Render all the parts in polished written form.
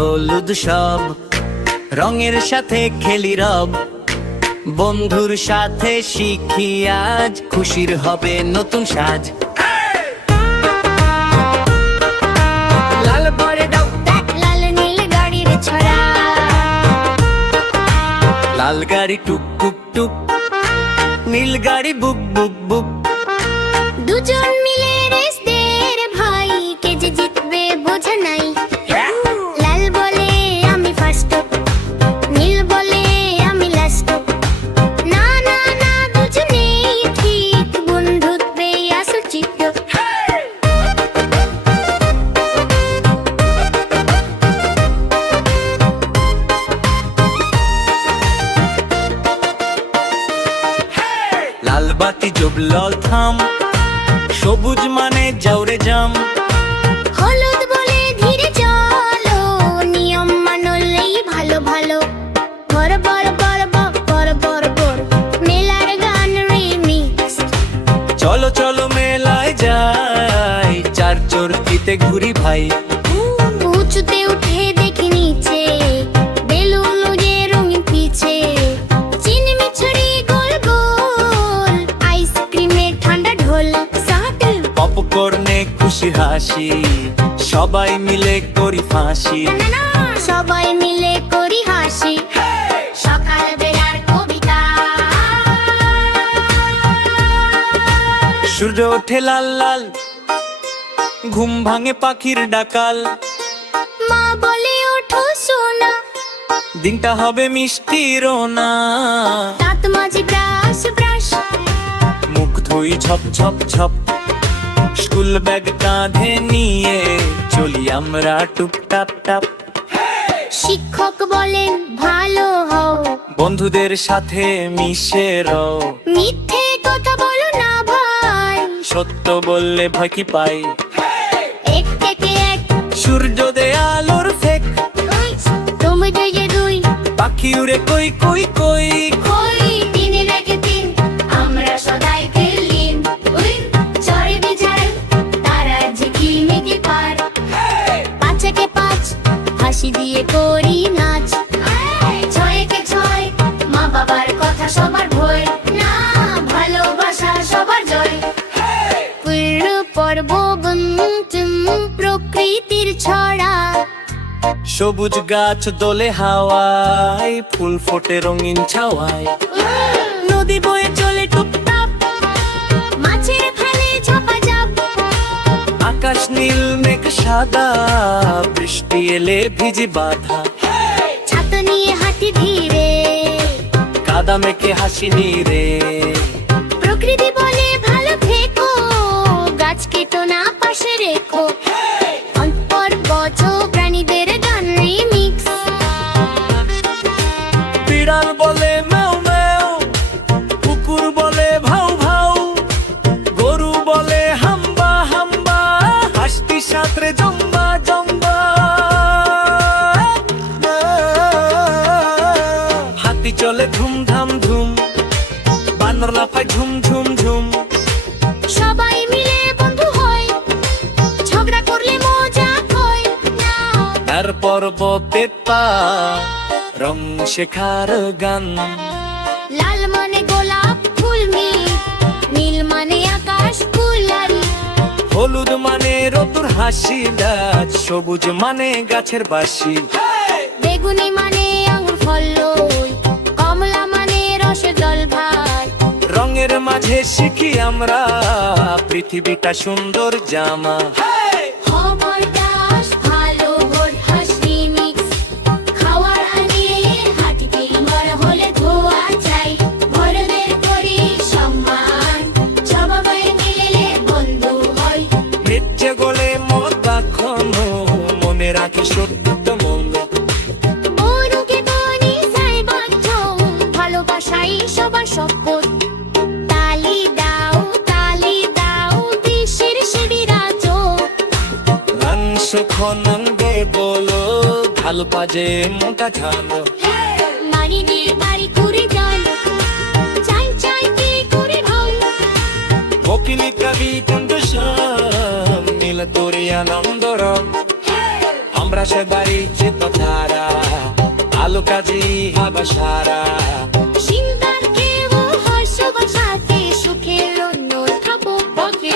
হলুদ সব, রঙের সাথে খেলি রব। বন্ধুর সাথে শিখি আজ, খুশির হবে নতুন সাজ। লাল ভরে দাও, লাল নীল গাড়ির ছড়া, লাল গাড়ি টুক টুক টুক, নীল গাড়ি বুক বুক বুক। দুজন মিলে রেস দে রে ভাই, কে যে জিতবে বোঝা নাই। লাল বলে আমি ফার্স্ট, নীল বলে আমি লাস্ট। না না না, দুজনেই ঠিক, বন্ধুত্বে আসল চিত্র। লাল বাতি জবলল থাম, সবুজ মানে যাওরে জাম। হলুদ বলে ধীরে চলো, নিয়ম মানলেই ভালো ভালো। বড় বড় বড় বড় বড় বড়, মেলার গান রিমিক্স। চলো চলো মেলায় যাই, চার চরকিতে ঘুরি ভাই। উঁচুতে উঠে দেখি নিচে, বেলুন উড়ে রঙিন পিছে। চিনি মিছড়ি গোল গোল, আইসক্রিমে ঠান্ডা ঢোল। সাটে পপকর্নে খুশি হাসি, সবাই মিলে করি ফাঁসি। না না, সবাই মিলে করি হাসি। সকাল বেলার কবিতা, সূর্য ওঠে লাল লাল, ঘুম ভাঙে পাখির ডাকাল। মা বলে ওঠো সোনা, দিনটা হবে মিষ্টি রোনা। দাঁত মাঝে ব্রাশ ব্রাশ, মুখ ধুই ঝপ ঝপ ঝপ, স্কুল ব্যাগ কাঁধে নিয়ে চলি আমরা টুপ টাপ টাপ। শিক্ষক বলেন ভালো হও, বন্ধুদের সাথে মিশে রও। মিথ্যে কথা বলো না ভাই। সত্য বললে ভয় কি পাই, এক থেকে এক, সূর্যোদয় আলোর ফেক। তুমি দুই যে দুই, পাখি উড়ে কই কই কই। কই তিনের একে তিন, আমরা সদাই খেলিন। উই চড়ে বিছায়, তারা যে কিলমিটি পার। পাঁচ একে পাঁচ, হাসি দিয়ে করি নাচ। ছয় একে ছয়, মা বাবার কথা সবার ভয়। না, ভালোবাসা সবার জয়। পুরো পর্ব বন্টন, প্রকৃতির ছড়া। সবুজ গাছ দোলে হাওয়ায়, ফুল ফোটে রঙিন ছাওয়ায়। নদী বয়ে চলে টুপটাপ, মাছের ফেলে ঝাপা ঝাপ। আকাশ নীল মেঘ সাদা, বৃষ্টি এলে ভিজি বাধা। ছাতা নিয়ে হাঁটি ধীরে, কাদা মেখে হাসি রে। প্রকৃতি বলে ভালো থেকো, গাছ কেটো না পাশে রেখো। অন্তর বজ প্রাণীদের গান রিমিক্স। বিড়াল বলে ম্যাও ম্যাও, কুকুর বলে ভাউ ভাউ, গরু বলে হাম্বা হাম্বা, হাসতি সাঁতরে জম্বা জম্বা। হাতি চলে ধুম ধাম ধুম, বানর লাফায় ঝুম ঝুম ঝুম। সবাই মিলে বন্ধু হয়, ঝগড়া করলে মজা হয় না। তার পর্বতে পা, রং শেখার গান। লাল মানে গোলাপ ফুল মিল, নীল মানে আকাশ কুলারি। হলুদ মানে রতুর হাসি গাছ, সবুজ মানে গাছের বাসি। বেগুনি মানে আঙুর ফল লই, কমলা মানে রসের জল ভাই। রঙের মাঝে শিখি আমরা, পৃথিবীটা সুন্দর জামা। খবর দাস ভালো ভোর হাস রিমিক্স। খাওয়ার আগে হাঁটিতে বড় হলে ধোয়া চাই। বড়দের করি সম্মান, সবাই মিলে বন্ধু হয়। মিথ্যে গলে মত কখনো, মনে রাখি সত্য মৌল। বনুকে বনি যাই বাধ্য, ভালোবাসাই সবার শপথ। তালি দাও দেশের শিবিরাজ। খনঙ্গে বলো, ঢাল বাজে মোটা ঝাল। নারীদের বাড়ি করে যান, চাই চাই কি করে ঢল। কোকিলি কবি চন্দ্র নীল তোরে আনন্দ রং। আমরা ফরাসে বাড়ি চিত্তধারা আলো কাজী হাবা সারা সিন্তার কেউ হর্ষ বসাতে সুখের অন্য থাকো পথে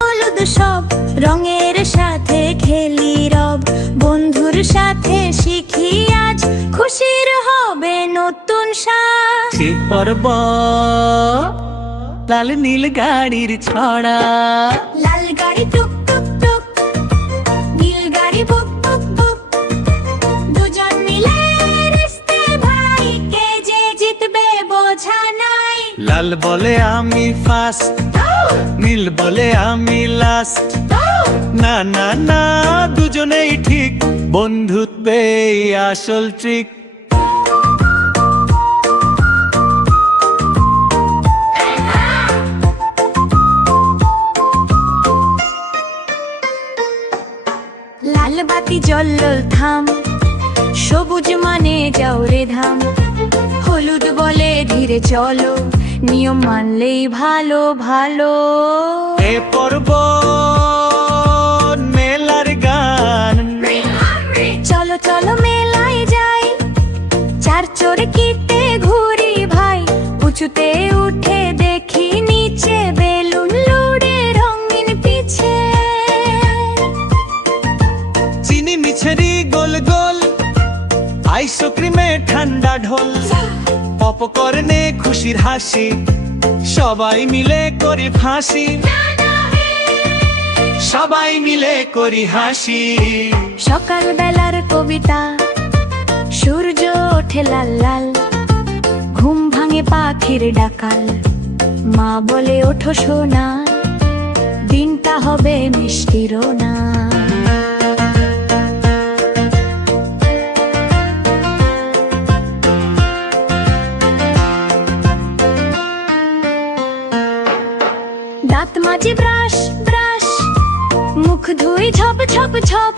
হলুদ সব রঙের সাথে খেলি রব বন্ধুর সাথে শিখি আজ খুশির হবে নতুন সাজ শীত পর্ব লাল নীল গাড়ির ছড়া লাল গাড়ি টুক টুক টুক নীল গাড়ি বুক বুক বুক দুজন মিলে রিস্তে ভাই কে যে জিতবে বোঝা নাই লাল বলে আমি ফার্স্ট নীল বলে আমি লাস্ট না না না দুজনেই ঠিক বন্ধুত্বেই আসল ট্রিক লাল বাতি জ্বলল থাম সবুজ মানে যাও রে ধাম হলুদ বলে ধীরে চলো নিয়ম মানলেই ভালো ভালো এ পর্ব মেলার গান চলো চলো মেলায় যাই চার চড়ে কিতে ঘুরি ভাই উঁচুতে উঠে দেখি নিচে বেলুন লুড়ে রঙিন পিছে চিনি মিছরি গোল গোল আইসক্রিমে ঠান্ডা ঢোল পপকর্নে খুশির হাসি সবাই মিলে করি ফাঁসি সবাই মিলে করি হাসি সকাল বেলার কবিতা সূর্য ওঠে লাল লাল ঘুম ভাঙে পাখির ডাকাল মা বলে ওঠো সোনা দিনটা হবে মিষ্টির না দাঁত মাজি ব্রাশ ব্রাশ মুখ ধুই ঝপ ঝপ ঝপ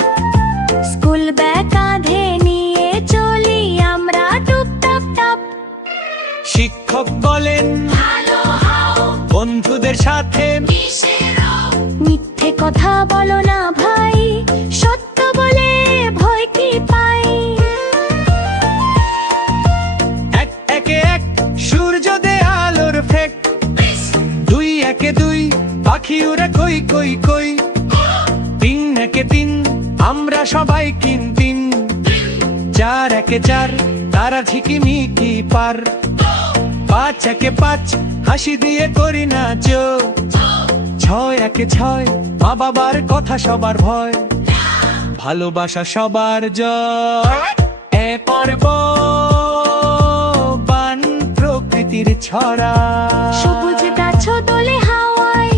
স্কুল ব্যাগ কাঁধে নিয়ে চলি আমরা টুপ টাপ টাপ শিক্ষক বলেন বন্ধুদের সাথে মিথ্যে কথা বলো না ভাই সত্য বলে ভয় কি পাই এক একে এক সূর্য দে আলোর ফেক দুই একে দুই পাখি উড়ে কই কই কই তিন একে তিন আমরা সবাই কিন তিন চার একে চার তারা ঝিকিমিকি পার পাঁচ একে পাঁচ হাসি দিয়ে করি না চো ছয় একে ছয় মা বাবার কথা সবার ভয় ভালোবাসা সবার জয় এ পর্ব বান প্রকৃতির ছড়া সবুজ গাছ দোলে হাওয়ায়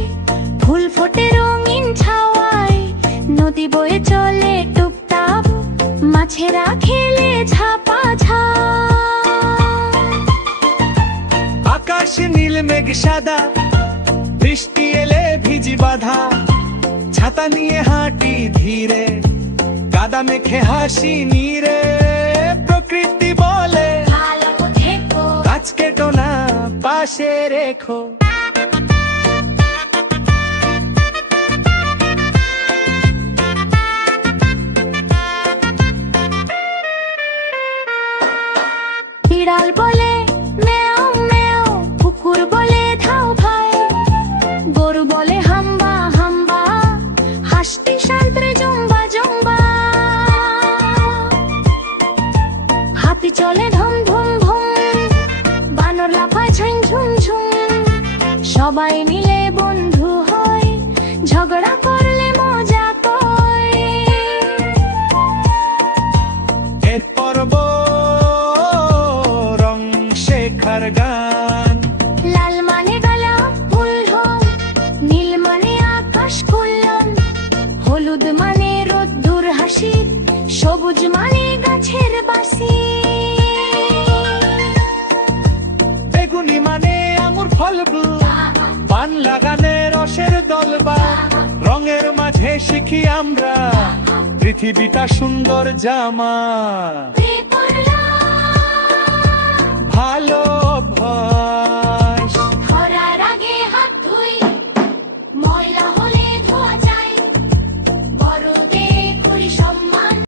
ফুল ফোটে রঙিন ছাওয়ায় নদী বয়ে চলে টুপটাপ মাছেরা খেলে ঝাপা ঝাপ আকাশ নীল মেঘ সাদা বৃষ্টি এলে ভিজি বাধা ছাতা নিয়ে হাঁটি ধীরে কাদা মেখে হাসি নীরে প্রকৃতি বলে ভালো থেকো গাছ কেটো না পাশে রেখো বিড়াল বলে মেও মেও কুকুর বলে ধাও ভাই গরু বলে হাম্বা হাম্বা হাসতে শান্ত্রে জম্বা জম্বা হাতি চলে ধম ধম ধম বানর লাফায় ঝুম ঝুম ঝুম সবাই মিলে বন্ধু হয় ঝগড়া করলে মজা কয় এর পর্ব রং শেখার গান লাল মানে গলা ফুল হোম নীল মানে আকাশ খুললাম হলুদ মানে রোদ্দুর হাসি সবুজ মানে গাছের বাসি বেগুনি মানে আঙুর ফল পান লাগানে রসের দলবা রঙের মাঝে শিখি আমরা পৃথিবীটা সুন্দর জামা পড়লো